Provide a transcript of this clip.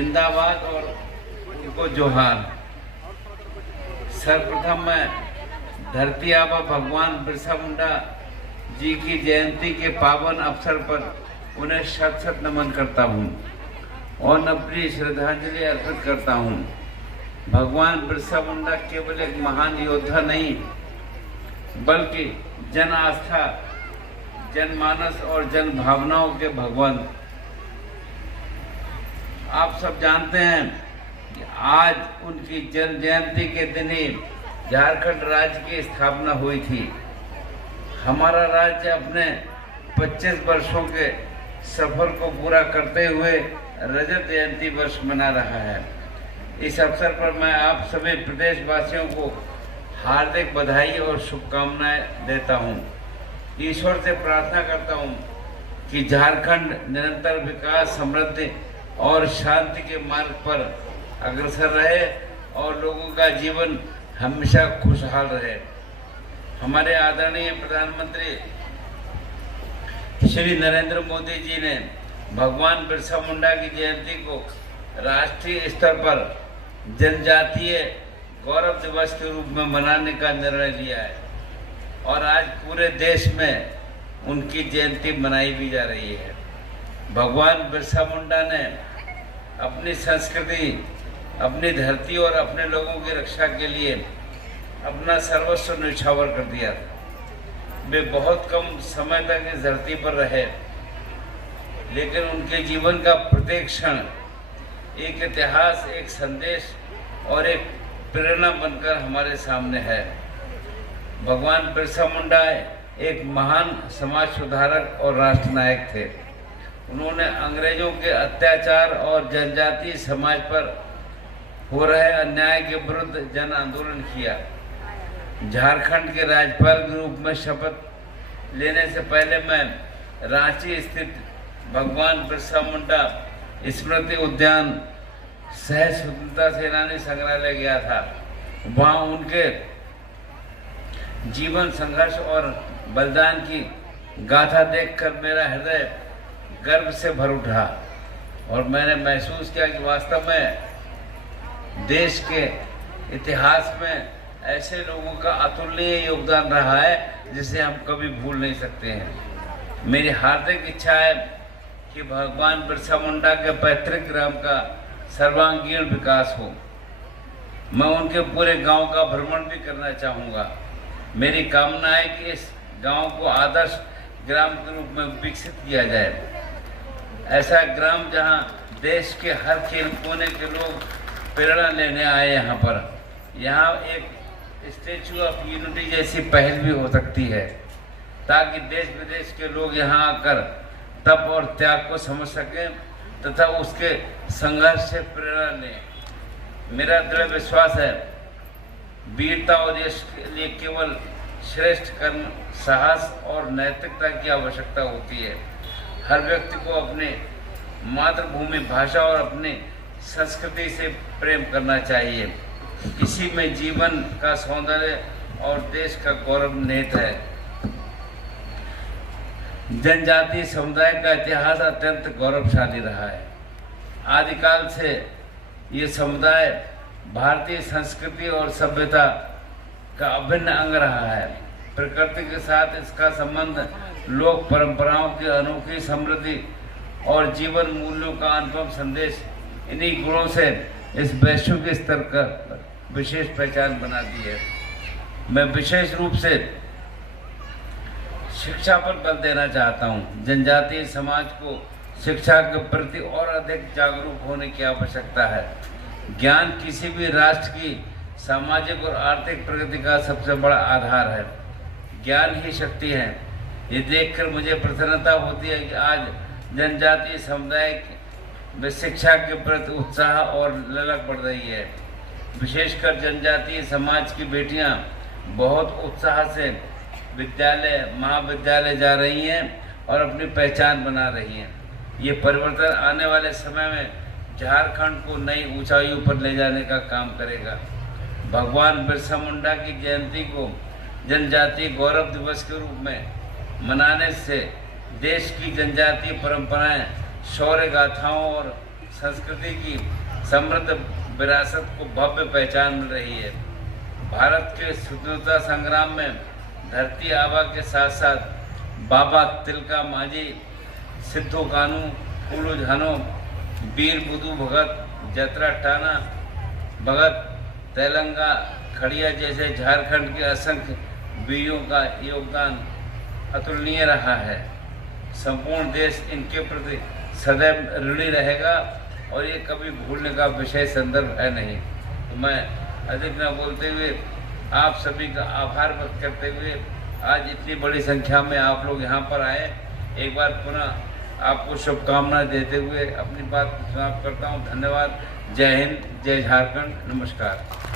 जिंदाबाद और उनको जोहार। सर्वप्रथम मैं धरती आबा भगवान बिरसा मुंडा जी की जयंती के पावन अवसर पर उन्हें शत शत नमन करता हूँ और अपनी श्रद्धांजलि अर्पित करता हूँ। भगवान बिरसा मुंडा केवल एक महान योद्धा नहीं, बल्कि जन आस्था, जनमानस और जन भावनाओं के भगवान। आप सब जानते हैं कि आज उनकी जन्म जयंती के दिन ही झारखंड राज्य की स्थापना हुई थी। हमारा राज्य अपने 25 वर्षों के सफर को पूरा करते हुए रजत जयंती वर्ष मना रहा है। इस अवसर पर मैं आप सभी प्रदेशवासियों को हार्दिक बधाई और शुभकामनाएं देता हूं। ईश्वर से प्रार्थना करता हूं कि झारखंड निरंतर विकास, समृद्धि और शांति के मार्ग पर अग्रसर रहे और लोगों का जीवन हमेशा खुशहाल रहे। हमारे आदरणीय प्रधानमंत्री श्री नरेंद्र मोदी जी ने भगवान बिरसा मुंडा की जयंती को राष्ट्रीय स्तर पर जनजातीय गौरव दिवस के रूप में मनाने का निर्णय लिया है और आज पूरे देश में उनकी जयंती मनाई भी जा रही है। भगवान बिरसा मुंडा ने अपनी संस्कृति, अपनी धरती और अपने लोगों की रक्षा के लिए अपना सर्वस्व न्यौछावर कर दिया था। वे बहुत कम समय तक इस धरती पर रहे, लेकिन उनके जीवन का प्रत्येक क्षण एक इतिहास, एक संदेश और एक प्रेरणा बनकर हमारे सामने है। भगवान बिरसा मुंडा एक महान समाज सुधारक और राष्ट्र नायक थे। उन्होंने अंग्रेजों के अत्याचार और जनजातीय समाज पर हो रहे अन्याय के विरुद्ध जन आंदोलन किया। झारखंड के राज्यपाल के रूप में शपथ लेने से पहले मैं रांची स्थित भगवान बिरसा मुंडा स्मृति उद्यान सह स्वतंत्रता सेनानी संग्रहालय गया था। वहाँ उनके जीवन, संघर्ष और बलिदान की गाथा देखकर मेरा हृदय गर्व से भर उठा और मैंने महसूस किया कि वास्तव में देश के इतिहास में ऐसे लोगों का अतुलनीय योगदान रहा है जिसे हम कभी भूल नहीं सकते हैं। मेरी हार्दिक इच्छा है कि भगवान बिरसा मुंडा के पैतृक ग्राम का सर्वांगीण विकास हो। मैं उनके पूरे गांव का भ्रमण भी करना चाहूँगा। मेरी कामना है कि इस गांव को आदर्श ग्राम के रूप में विकसित किया जाए। ऐसा ग्राम जहां देश के हर कोने के लोग प्रेरणा लेने आए। यहाँ एक स्टैचू ऑफ यूनिटी जैसी पहल भी हो सकती है, ताकि देश विदेश के लोग यहाँ आकर तप और त्याग को समझ सकें तथा उसके संघर्ष से प्रेरणा लें। मेरा दृढ़ विश्वास है वीरता और यश के लिए केवल श्रेष्ठ कर्म, साहस और नैतिकता की आवश्यकता होती है। हर व्यक्ति को अपने मातृभूमि, भाषा और अपनी संस्कृति से प्रेम करना चाहिए। इसी में जीवन का सौंदर्य और देश का गौरव निहित है। जनजातीय समुदाय का इतिहास अत्यंत गौरवशाली रहा है। आदिकाल से ये समुदाय भारतीय संस्कृति और सभ्यता का अभिन्न अंग रहा है। प्रकृति के साथ इसका संबंध लोक परंपराओं की अनोखी समृद्धि और जीवन मूल्यों का अनुपम संदेश, इन्हीं गुणों से इस वैश्विक स्तर का विशेष पहचान बनाती है। मैं विशेष रूप से शिक्षा पर बल देना चाहता हूँ। जनजातीय समाज को शिक्षा के प्रति और अधिक जागरूक होने की आवश्यकता है। ज्ञान किसी भी राष्ट्र की सामाजिक और आर्थिक प्रगति का सबसे बड़ा आधार है। ज्ञान ही शक्ति है। ये देखकर मुझे प्रसन्नता होती है कि आज जनजातीय समुदाय में शिक्षा के प्रति उत्साह और ललक बढ़ रही है। विशेषकर जनजातीय समाज की बेटियां बहुत उत्साह से विद्यालय, महाविद्यालय जा रही हैं और अपनी पहचान बना रही हैं। ये परिवर्तन आने वाले समय में झारखंड को नई ऊंचाइयों पर ले जाने का काम करेगा। भगवान बिरसा मुंडा की जयंती को जनजातीय गौरव दिवस के रूप में मनाने से देश की जनजातीय परंपराएं, शौर्य गाथाओं और संस्कृति की समृद्ध विरासत को भव्य पहचान मिल रही है। भारत के स्वतंत्रता संग्राम में धरती आबा के साथ साथ बाबा तिलका मांझी, सिद्धू कानू, फूलो झानो, वीर बुधू भगत, जतरा टाना भगत, तेलंगा खड़िया जैसे झारखंड के असंख्य वीरों का योगदान अतुलनीय रहा है। संपूर्ण देश इनके प्रति सदैव ऋणी रहेगा और ये कभी भूलने का विषय संदर्भ है नहीं। तो मैं अधिक न बोलते हुए आप सभी का आभार व्यक्त करते हुए आज इतनी बड़ी संख्या में आप लोग यहाँ पर आए, एक बार पुनः आपको शुभकामनाएं देते हुए अपनी बात समाप्त करता हूँ। धन्यवाद। जय हिंद, जय झारखंड, नमस्कार।